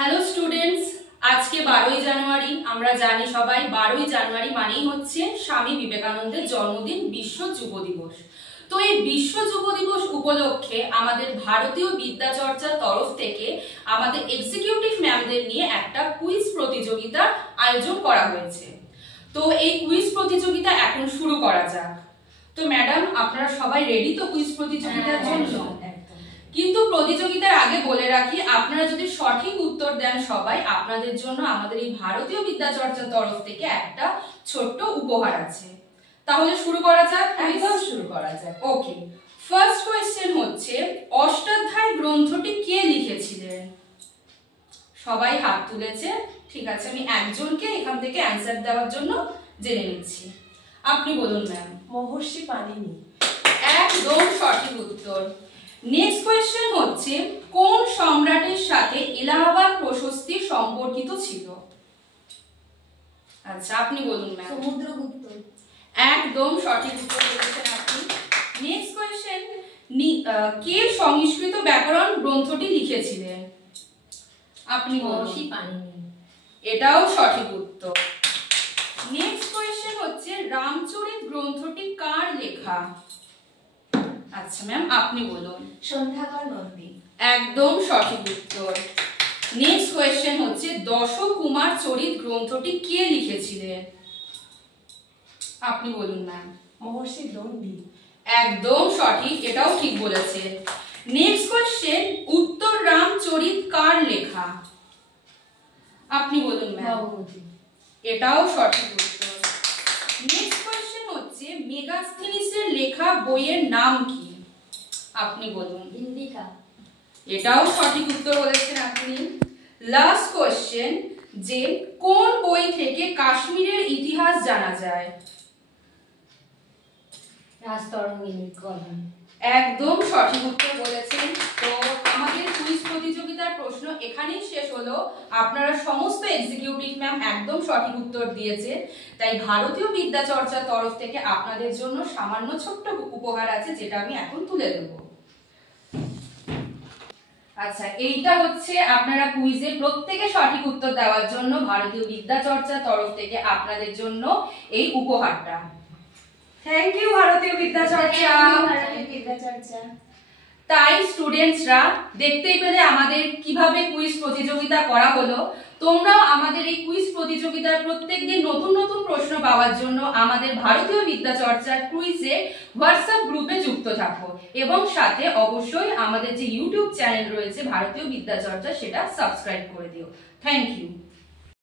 Hello students, আজকে 12ই জানুয়ারি। আমরা জানি সবাই 12ই জানুয়ারি মানেই হচ্ছে স্বামী বিবেকানন্দের জন্মদিন, বিশ্ব যুব দিবস। তো এই বিশ্ব যুব দিবস উপলক্ষে আমাদের ভারতীয় বিদ্যাচর্চার তরফ থেকে আমাদের এক্সিকিউটিভ ম্যামদের নিয়ে একটা কুইজ প্রতিযোগিতার আয়োজন করা হয়েছে। তো এই কুইজ প্রতিযোগিতা এখন শুরু করা যাক। তো ম্যাডাম, আপনারা সবাই রেডি তো কুইজ প্রতিযোগিতার জন্য? কিন্তু প্রতিযোগিতার আগে বলে রাখি, আপনারা যদি সঠিক উত্তর দেন সবাই, আপনাদের জন্য আমাদের এই ভারতীয় বিদ্যাচর্চার তরফ থেকে একটা ছোট্ট উপহার আছে। তাহলে শুরু করা যাক। একদম শুরু করা যাক। ওকে, ফার্স্ট কোয়েশ্চেন হচ্ছে, অষ্টাধ্যায়ী গ্রন্থটি কে লিখেছিলেন? সবাই হাত তুলেছে, ঠিক আছে। আমি একজনকে এখান থেকে অ্যানসার দেওয়ার জন্য জেনে নিচ্ছি। আপনি বলুন ম্যাম। মহর্ষি পাণিনি। একদম সঠিক উত্তর। নেক্সট কোয়েশ্চেন হচ্ছে, কোন সম্রাটের সাথে এলাহাবাদ প্রশস্তি সম্পর্কিত ছিল? আচ্ছা, আপনি বলুন ম্যাম। সমুদ্রগুপ্ত। একদম সঠিক উত্তর বলেছেন আপনি। নেক্সট কোয়েশ্চেন, কে সংস্কৃত ব্যাকরণ গ্রন্থটি লিখেছিলেন? আপনি মহর্ষি পাণিনি। এটাও সঠিক উত্তর। নেক্সট কোয়েশ্চেন হচ্ছে, রামচরিত গ্রন্থটি কার লেখা? আচ্ছা ম্যাম, আপনি বলুন। সন্ধ্যাকর নন্দী। একদম সঠিক উত্তর। নেক্সট কোয়েশ্চেন হচ্ছে, দশকুমার চরিত গ্রন্থটি কে লিখেছিলেন? আপনি বলুন ম্যাম। মহর্ষি দন্ডী। একদম সঠিক, এটাও ঠিক বলেছেন। নেক্সট কোয়েশ্চেন, উত্তর রামচরিত কার লেখা? আপনি বলুন ম্যাম। এটাও সঠিক উত্তর। নেক্সট কোয়েশ্চেন হচ্ছে, মেগাস্থিনিসের লেখা বইয়ের নাম কি? আপনি বলুন। ইন্ডিকা। এটাও সঠিক উত্তর বলেছেন আপনি। লাস্ট কোয়েশ্চেন, যে কোন বই থেকে কাশ্মীরের ইতিহাস জানা যায়? রাজতরঙ্গিনীর কলম। একদম সঠিক উত্তর বলেছেন। তো আমাদের কুইজ প্রতিযোগিতার প্রশ্ন এখানেই শেষ হলো। আপনারা সমস্ত এক্সিকিউটিভ ম্যাম একদম সঠিক উত্তর দিয়েছে। তাই ভারতীয় বিদ্যাচর্চার তরফ থেকে আপনাদের জন্য সামান্য ছোট্ট উপহার আছে, যেটা আমি এখন তুলে দেব। আচ্ছা, এইটা হচ্ছে আপনারা কুইজে প্রত্যেকে সঠিক উত্তর দেওয়ার জন্য ভারতীয় বিদ্যাচর্চার তরফ থেকে আপনাদের জন্য এই উপহারটা। থ্যাংক ইউ ভারতীয় বিদ্যাচর্চা। তাই স্টুডেন্টসরা দেখতেই পেলে আমাদের কিভাবে কুইজ প্রতিযোগিতা করা হলো। তোমরাও আমাদের এই কুইজ প্রতিযোগিতার প্রত্যেকদিন নতুন নতুন প্রশ্ন পাওয়ার জন্য আমাদের ভারতীয় বিদ্যাচর্চার কুইজে হোয়াটসঅ্যাপ গ্রুপে যুক্ত থাকো, এবং সাথে অবশ্যই আমাদের যে ইউটিউব চ্যানেল রয়েছে ভারতীয় বিদ্যাচর্চা, সেটা সাবস্ক্রাইব করে দিও। Thank you.